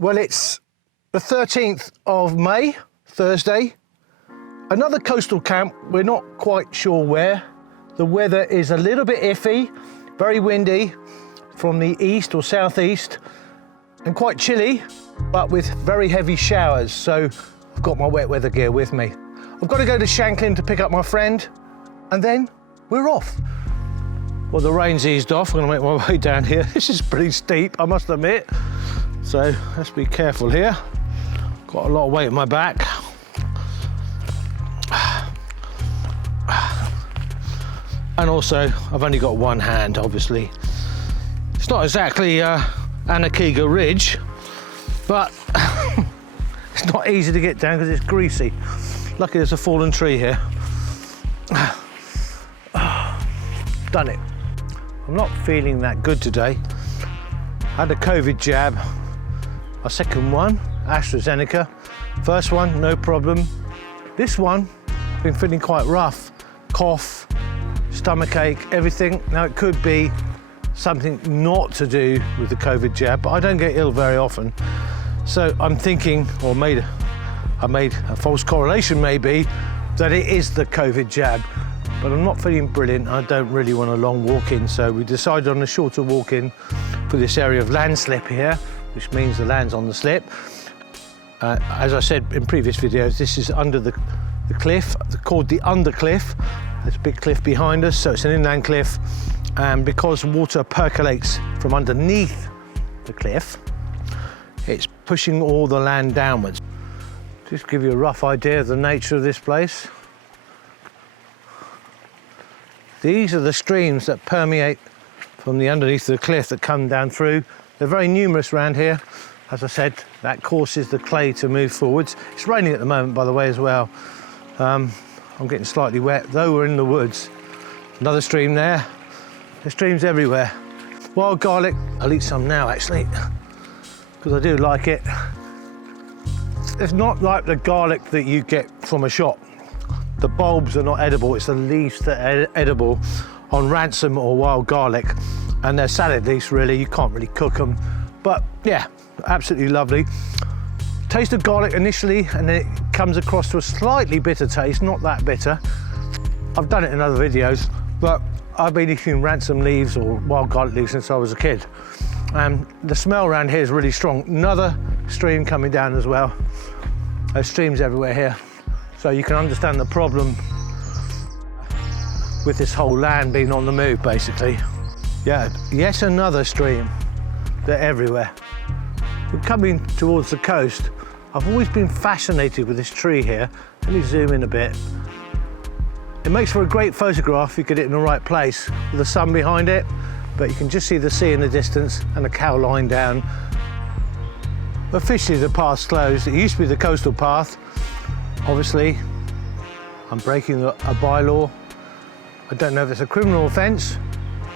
Well, it's the 13th of May, Thursday. Another coastal camp. We're not quite sure where. The weather is a little bit iffy, very windy from the east or southeast, and quite chilly, but with very heavy showers. So I've got my wet weather gear with me. I've got to go to Shanklin to pick up my friend, and then we're off. Well, the rain's eased off. I'm going to make my way down here. This is pretty steep, I must admit. So let's be careful here. Got a lot of weight on my back. And also, I've only got one hand, obviously. It's not exactly Anakiga Ridge, but it's not easy to get down because it's greasy. Lucky there's a fallen tree here. Done it. I'm not feeling that good today. Had a COVID jab. My second one, AstraZeneca. First one, no problem. This one, been feeling quite rough. Cough, stomach ache, everything. Now it could be something not to do with the COVID jab, but I don't get ill very often. So I'm thinking, or I made a false correlation maybe, that it is the COVID jab. But I'm not feeling brilliant. I don't really want a long walk in, so we decided on a shorter walk in for this area of landslip here, which means the land's on the slip. As I said in previous videos, this is under the cliff, called the undercliff. There's a big cliff behind us, so it's an inland cliff. And because water percolates from underneath the cliff, it's pushing all the land downwards. Just to give you a rough idea of the nature of this place. These are the streams that permeate from the underneath of the cliff that come down through. They're very numerous around here. As I said, that causes the clay to move forwards. It's raining at the moment, by the way, as well. I'm getting slightly wet, though we're in the woods. Another stream there. There's streams everywhere. Wild garlic, I'll eat some now, actually, because I do like it. It's not like the garlic that you get from a shop. The bulbs are not edible, it's the leaves that are edible on ransom or wild garlic. And they're salad leaves, really. You can't really cook them. But yeah, absolutely lovely. Taste of garlic initially, and then it comes across to a slightly bitter taste, not that bitter. I've done it in other videos, but I've been eating ransom leaves or wild garlic leaves since I was a kid. And the smell around here is really strong. Another stream coming down as well. There's streams everywhere here. So you can understand the problem with this whole land being on the move, basically. Yeah, yet another stream. They're everywhere. We're coming towards the coast. I've always been fascinated with this tree here. Let me zoom in a bit. It makes for a great photograph if you get it in the right place with the sun behind it, but you can just see the sea in the distance and a cow lying down. Officially the path's closed. It used to be the coastal path. Obviously, I'm breaking a bylaw. I don't know if it's a criminal offence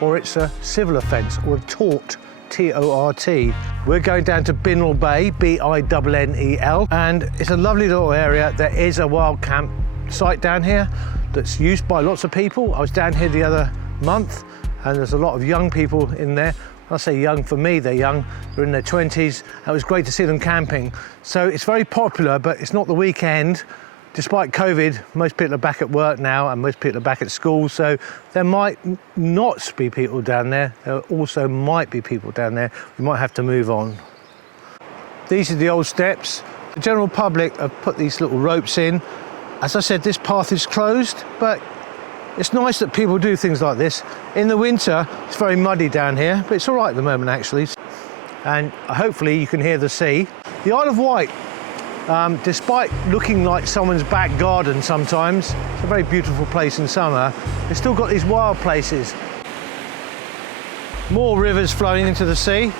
or it's a civil offence or a tort, T-O-R-T. We're going down to Binnell Bay, B-I-N-N-E-L, and it's a lovely little area. There is a wild camp site down here that's used by lots of people. I was down here the other month and there's a lot of young people in there. I say young, for me they're young, they're in their 20s. It was great to see them camping. So it's very popular, but it's not the weekend. Despite COVID, most people are back at work now and most people are back at school, so there might not be people down there. There also might be people down there. We might have to move on. These are the old steps. The general public have put these little ropes in. As I said, this path is closed, but it's nice that people do things like this. In the winter, it's very muddy down here, but it's all right at the moment, actually. And hopefully you can hear the sea. The Isle of Wight, despite looking like someone's back garden sometimes, it's a very beautiful place in summer. It's still got these wild places. More rivers flowing into the sea.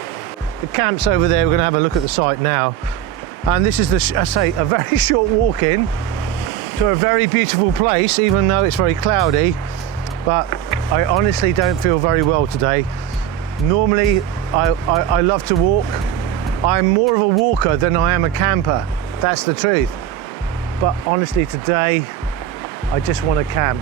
The camp's over there. We're going to have a look at the site now. And this is, I say, a very short walk in to a very beautiful place, even though it's very cloudy. But I honestly don't feel very well today. Normally, I love to walk. I'm more of a walker than I am a camper. That's the truth. But honestly, today, I just want to camp.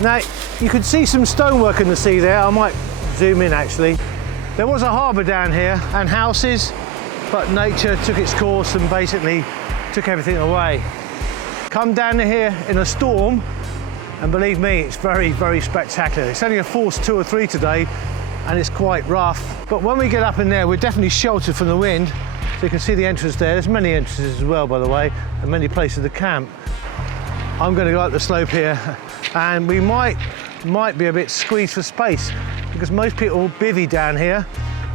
Now, you could see some stonework in the sea there. I might zoom in actually. There was a harbour down here and houses, but nature took its course and basically took everything away. Come down here in a storm, and believe me, it's very, very spectacular. It's only a force 2 or 3 today, and it's quite rough. But when we get up in there, we're definitely sheltered from the wind. So you can see the entrance there. There's many entrances as well, by the way, and many places to camp. I'm going to go up the slope here, and we might be a bit squeezed for space because most people will bivvy down here,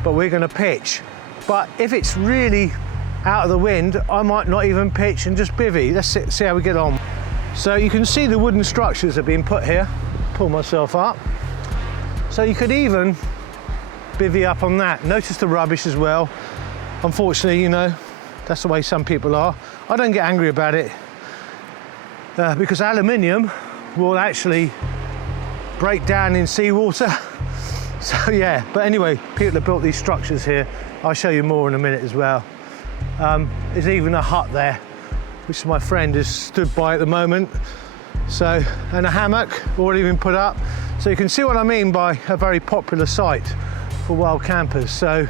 but we're going to pitch. But if it's really out of the wind, I might not even pitch and just bivvy. Let's see how we get on. So you can see the wooden structures have been put here. Pull myself up. So you could even bivvy up on that. Notice the rubbish as well. Unfortunately, you know, that's the way some people are. I don't get angry about it because aluminium will actually break down in seawater. So yeah, but anyway, people have built these structures here. I'll show you more in a minute as well. There's even a hut there, which my friend has stood by at the moment. So, and a hammock already been put up. So you can see what I mean by a very popular site for wild campers. So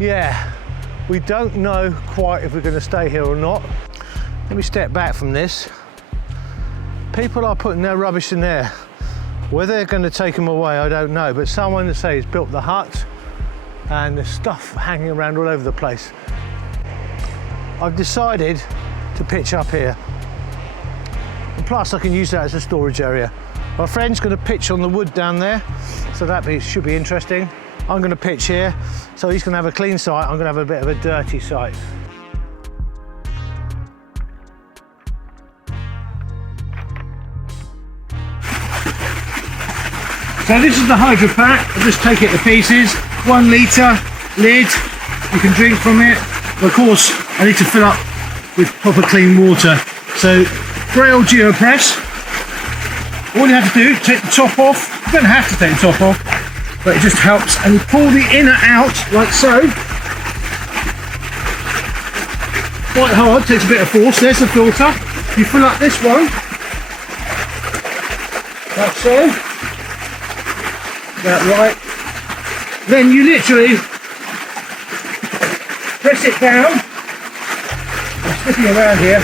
yeah, we don't know quite if we're going to stay here or not. Let me step back from this. People are putting their rubbish in there. Whether they're going to take them away, I don't know. But someone that says built the hut and there's stuff hanging around all over the place. I've decided to pitch up here. And plus I can use that as a storage area. My friend's going to pitch on the wood down there, so should be interesting. I'm going to pitch here, so he's going to have a clean site, I'm going to have a bit of a dirty site. So this is the hydro pack. I'll just take it to pieces. 1 litre lid, you can drink from it. But of course, I need to fill up with proper clean water. So, Braille Geopress. All you have to do, take the top off. You don't have to take the top off, but it just helps. And you pull the inner out, like so. Quite hard, takes a bit of force. There's the filter. You fill up this one, like so. That right. Then you literally press it down. I'm sticking around here.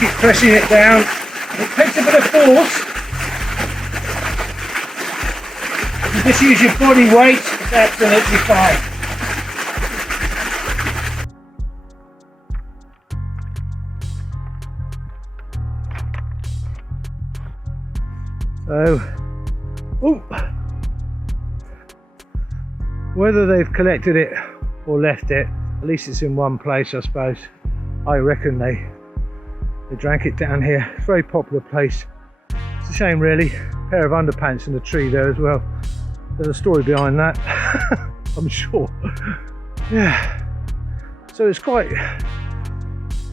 Keep pressing it down. It takes a bit of force. You just use your body weight. It's absolutely fine. So, whether they've collected it or left it, at least it's in one place, I suppose. I reckon they drank it down here. It's a very popular place. It's a shame really. A pair of underpants in the tree there as well. There's a story behind that, I'm sure. Yeah. So it's quite a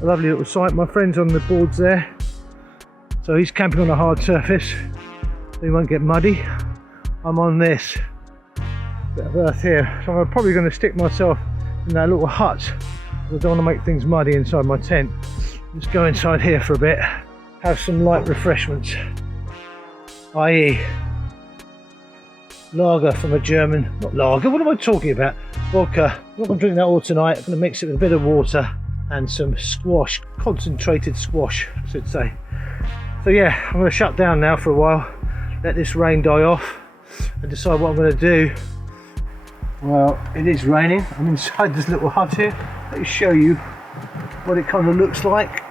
lovely little site. My friend's on the boards there. So he's camping on a hard surface. So he won't get muddy. I'm on this bit of earth here, so I'm probably going to stick myself in that little hut. I don't want to make things muddy inside my tent. Just go inside here for a bit, have some light refreshments, i.e. lager from a German, not lager, what am I talking about? Vodka. I'm not going to drink that all tonight. I'm going to mix it with a bit of water and some squash, concentrated squash I should say. So yeah, I'm going to shut down now for a while, let this rain die off and decide what I'm going to do. Well, it is raining. I'm inside this little hut here. Let me show you what it kind of looks like.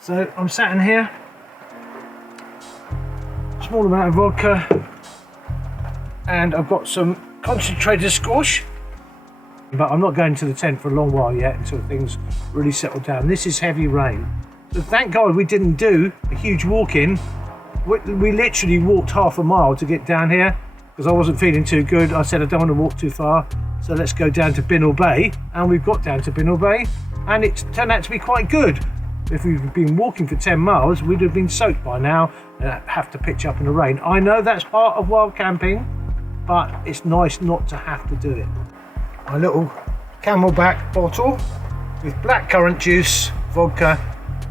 So I'm sat in here, small amount of vodka, and I've got some concentrated squash, but I'm not going to the tent for a long while yet until things really settle down. This is heavy rain, so thank God we didn't do a huge walk-in. We literally walked half a mile to get down here because I wasn't feeling too good. I said I don't want to walk too far, so let's go down to Binnell Bay, and we've got down to Binnell Bay, and it's turned out to be quite good. If we'd been walking for 10 miles, we'd have been soaked by now and have to pitch up in the rain. I know that's part of wild camping, but it's nice not to have to do it. My little Camelback bottle with blackcurrant juice, vodka,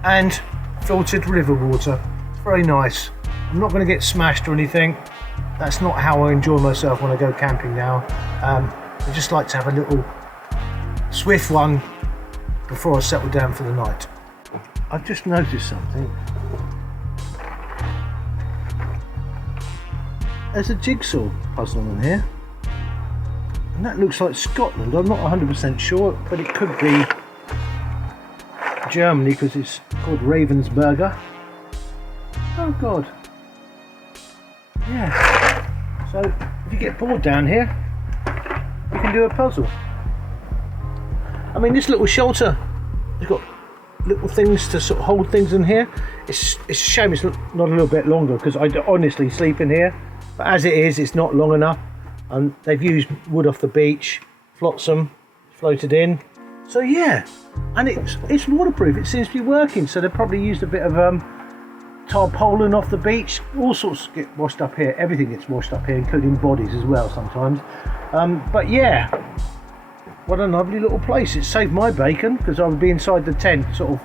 and filtered river water. It's very nice. I'm not going to get smashed or anything. That's not how I enjoy myself when I go camping now. I just like to have a little swift one before I settle down for the night. I've just noticed something. There's a jigsaw puzzle in here. And that looks like Scotland. I'm not 100% sure, but it could be Germany because it's called Ravensburger. Oh God. Yeah. So if you get bored down here, you can do a puzzle. I mean, this little shelter, it's got little things to sort of hold things in here. It's a shame it's not a little bit longer because I honestly sleep in here. But as it is, it's not long enough. And they've used wood off the beach, flotsam, floated in. So yeah, and it's waterproof. It seems to be working. So they probably used a bit of tarpaulin off the beach. All sorts get washed up here. Everything gets washed up here, including bodies as well sometimes. But yeah, what a lovely little place. It saved my bacon because I would be inside the tent sort of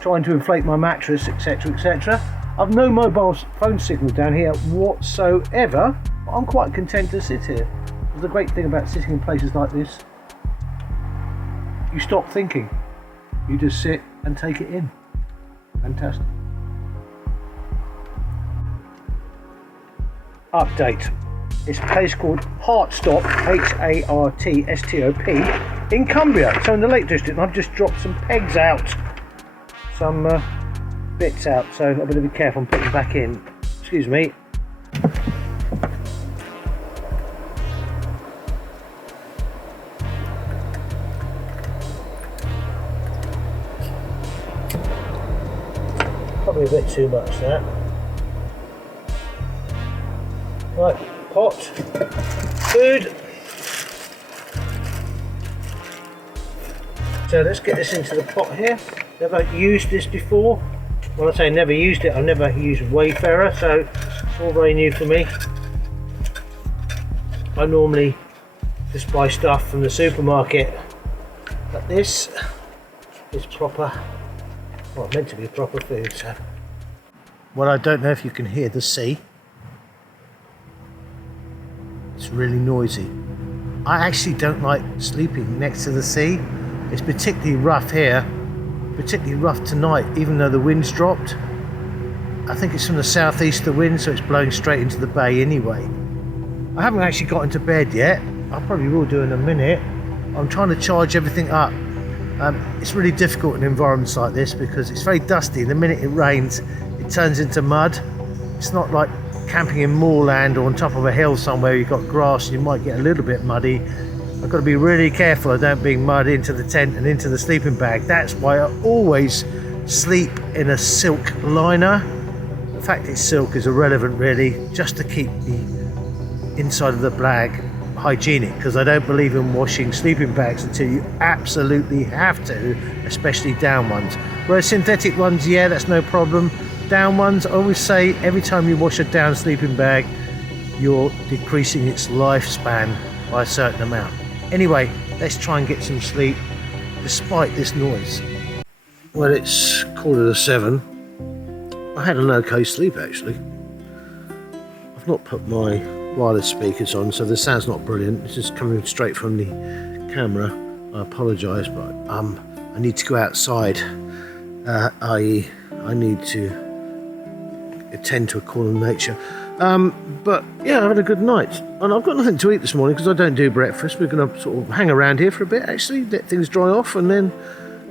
trying to inflate my mattress, etc, etc. I've no mobile phone signal down here whatsoever, but I'm quite content to sit here. The great thing about sitting in places like this, you stop thinking. You just sit and take it in. Fantastic. Update. It's a place called Hartstop, Hartstop, in Cumbria, so in the Lake District. And I've just dropped some pegs out, some bits out, so I've got to be careful and put them back in. Excuse me. Probably a bit too much that. Right, pot, food. So let's get this into the pot here. Never used this before. When I say never used it, I've never used Wayfarer, so it's all very new for me. I normally just buy stuff from the supermarket, but this is proper, well, meant to be proper food. So, well, I don't know if you can hear the sea. It's really noisy. I actually don't like sleeping next to the sea. It's particularly rough here, particularly rough tonight, even though the wind's dropped. I think it's from the southeast, the wind, so it's blowing straight into the bay anyway. I haven't actually got into bed yet. I probably will do in a minute. I'm trying to charge everything up. It's really difficult in environments like this because it's very dusty. The minute it rains, it turns into mud. It's not like camping in moorland or on top of a hill somewhere you've got grass and you might get a little bit muddy. I've got to be really careful I don't bring mud into the tent and into the sleeping bag. That's why I always sleep in a silk liner. The fact it's silk is irrelevant really, just to keep the inside of the bag hygienic, because I don't believe in washing sleeping bags until you absolutely have to, especially down ones. Whereas synthetic ones, yeah, that's no problem. Down ones, I always say every time you wash a down sleeping bag, you're decreasing its lifespan by a certain amount. Anyway, let's try and get some sleep despite this noise. Well, it's 7:15. I had an okay sleep actually. I've not put my wireless speakers on, so the sound's not brilliant. It's just coming straight from the camera. I apologise, but I need to go outside, i.e. I need to attend to a call in nature. But yeah, I've had a good night, and I've got nothing to eat this morning because I don't do breakfast. We're going to sort of hang around here for a bit actually, let things dry off, and then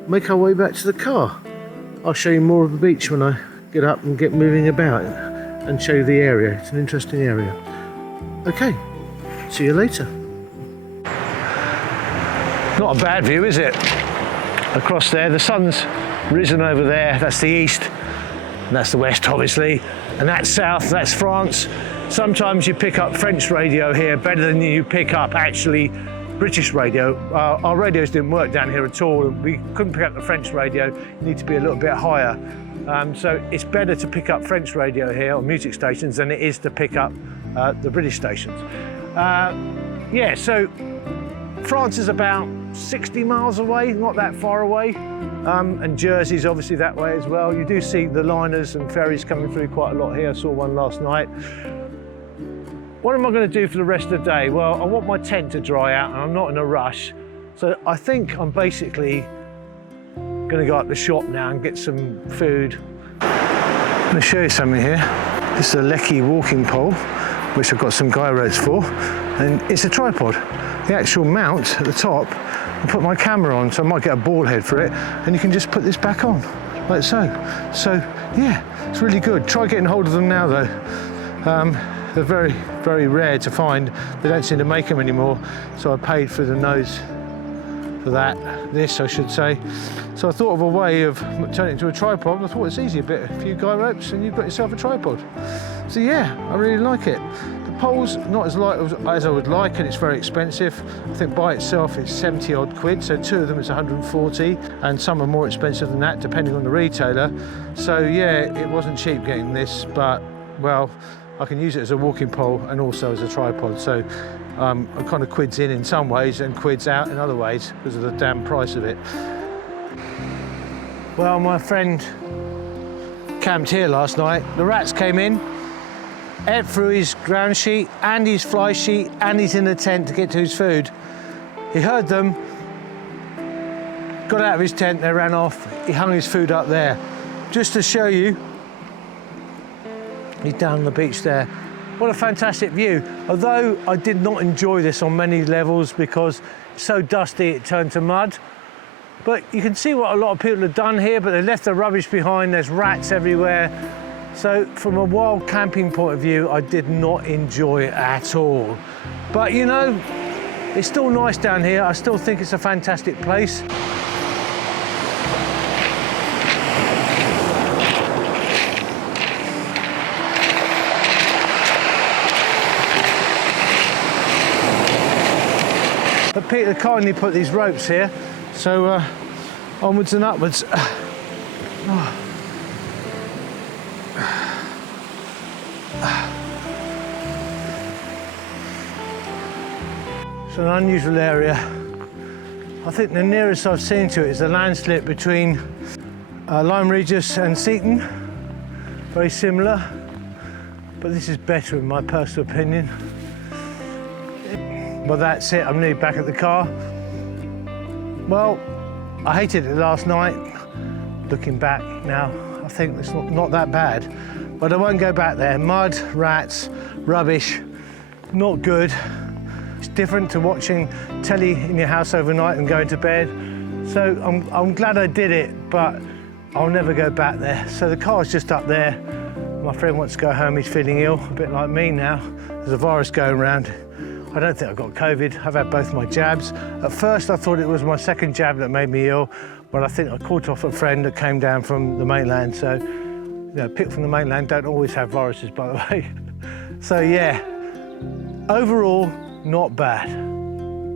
make our way back to the car. I'll show you more of the beach when I get up and get moving about and show you the area. It's an interesting area. Okay, see you later. Not a bad view, is it? Across there, the sun's risen over there. That's the east, and that's the west, obviously. And that's south, that's France. Sometimes you pick up French radio here better than you pick up actually British radio. Our radios didn't work down here at all. We couldn't pick up the French radio. You need to be a little bit higher. So it's better to pick up French radio here, or music stations, than it is to pick up the British stations. Yeah, so France is about 60 miles away, not that far away. And Jersey's obviously that way as well. You do see the liners and ferries coming through quite a lot here. I saw one last night. What am I going to do for the rest of the day? Well, I want my tent to dry out and I'm not in a rush. So I think I'm basically going to go up the shop now and get some food. I'm going to show you something here. This is a Lecky walking pole, which I've got some guy ropes for, and it's a tripod. The actual mount at the top, I put my camera on, so I might get a ball head for it, and you can just put this back on, like so. So yeah, it's really good. Try getting hold of them now though. They're very, very rare to find. They don't seem to make them anymore, so I paid for the nose for this I should say. So I thought of a way of turning it into a tripod. I thought it's easy, a few guy ropes and you've got yourself a tripod. So yeah, I really like it. The pole's not as light as I would like, and it's very expensive. I think by itself it's 70 odd quid, so two of them is 140, and some are more expensive than that depending on the retailer. So yeah, it wasn't cheap getting this, but well, I can use it as a walking pole and also as a tripod. So I'm kind of quids in some ways and quids out in other ways because of the damn price of it. Well, my friend camped here last night. The rats came in, ate through his ground sheet and his fly sheet, and he's in the tent to get to his food. He heard them, got out of his tent, they ran off. He hung his food up there. Just to show you, he's down on the beach there. What a fantastic view. Although I did not enjoy this on many levels because it's so dusty it turned to mud. But you can see what a lot of people have done here, but they left the rubbish behind. There's rats everywhere. So from a wild camping point of view, I did not enjoy it at all. But you know, it's still nice down here. I still think it's a fantastic place. But Peter kindly put these ropes here, so onwards and upwards. It's an unusual area. I think the nearest I've seen to it is the landslip between Lyme Regis and Seaton. Very similar, but this is better in my personal opinion. Well, that's it, I'm nearly back at the car. Well, I hated it last night. Looking back now, I think it's not that bad, but I won't go back there. Mud, rats, rubbish, not good. It's different to watching telly in your house overnight and going to bed. So I'm glad I did it, but I'll never go back there. So the car's just up there. My friend wants to go home, he's feeling ill, a bit like me now. There's a virus going around. I don't think I've got COVID. I've had both my jabs. At first, I thought it was my second jab that made me ill, but I think I caught off a friend that came down from the mainland. So, you know, people from the mainland don't always have viruses, by the way. So, yeah, overall, not bad.